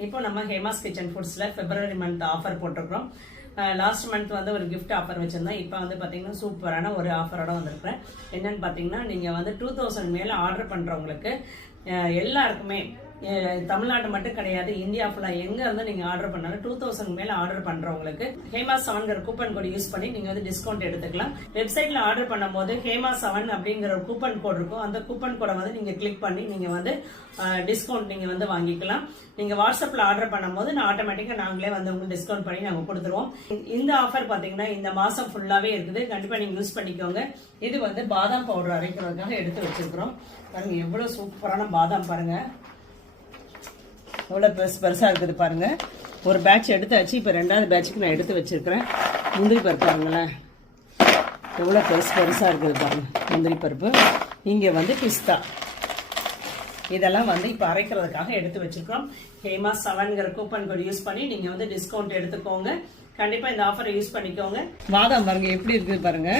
இப்போ நம்ம ஹேமாஸ் கிச்சன் ஃபுட்ஸ்ல பிப்ரவரி month offer போட்டிருக்கிறோம். லாஸ்ட் மந்த் வந்து ஒரு கிஃப்ட் ஆஃபர் வச்சிருந்தோம். இப்போ வந்து பார்த்தீங்கன்னா சூப்பரான ஒரு ஆஃபரோட வந்திருக்கிறேன். என்னன்னு பார்த்தீங்கன்னா நீங்கள் வந்து 2000 மேலே ஆர்டர் பண்ணுறவங்களுக்கு எல்லாருக்குமே தமிழ்நாடு மட்டும் கிடையாது, இந்தியா ஃபுல்லா எங்க இருந்து நீங்க ஆர்டர் பண்ணாலும் 2000 மேல ஆர்டர் பண்றவங்களுக்கு ஹேமாஸ் 7 கூப்பன் கோட் யூஸ் பண்ணி நீங்க வந்து டிஸ்கவுண்ட் எடுத்துக்கலாம். வெப்சைட்ல ஆர்டர் பண்ணும்போது ஹேமாஸ் 7 அப்படிங்கிற ஒரு கூப்பன் கோட் இருக்கும். அந்த கூப்பன் கோடை வந்து நீங்க கிளிக் பண்ணி நீங்க வந்து டிஸ்கவுண்ட் நீங்க வந்து வாங்கிக்கலாம். நீங்க வாட்ஸ்அப்ல ஆர்டர் பண்ணும்போது ஆட்டோமேட்டிக்கா நாங்களே வந்து உங்களுக்கு டிஸ்கவுண்ட் பண்ணி நாங்க கொடுத்துருவோம். இந்த ஆஃபர் பாத்தீங்கன்னா இந்த மாசம் ஃபுல்லாவே இருக்குது. கண்டிப்பா நீங்க யூஸ் பண்ணிக்கோங்க. இது வந்து பாதாம் பவுடர் அரைக்கிறதுக்காக எடுத்து வச்சிருக்கிறோம். பாருங்க எவ்வளவு சூப்பரான பாதாம் பாருங்க, எவ்வளோ பெருசாக இருக்குது பாருங்க. ஒரு பேட்ச் எடுத்தாச்சு. இப்போ 2வது பேட்சுக்கு நான் எடுத்து வச்சிருக்கிறேன். முந்திரி பருப்பு பாருங்களேன், எவ்வளோ பெருசாக இருக்குது பாருங்க முந்திரி பருப்பு. இங்கே வந்து பிஸ்தா, இதெல்லாம் வந்து இப்போ அரைக்கிறதுக்காக எடுத்து வச்சிருக்கோம். ஹேமாஸ் 7 கூப்பன் கோட் யூஸ் பண்ணி நீங்க வந்து டிஸ்கவுண்ட் எடுத்துக்கோங்க. கண்டிப்பா இந்த ஆஃபரை யூஸ் பண்ணிக்கோங்க. பாதாம் பாருங்க எப்படி இருக்குது பாருங்க,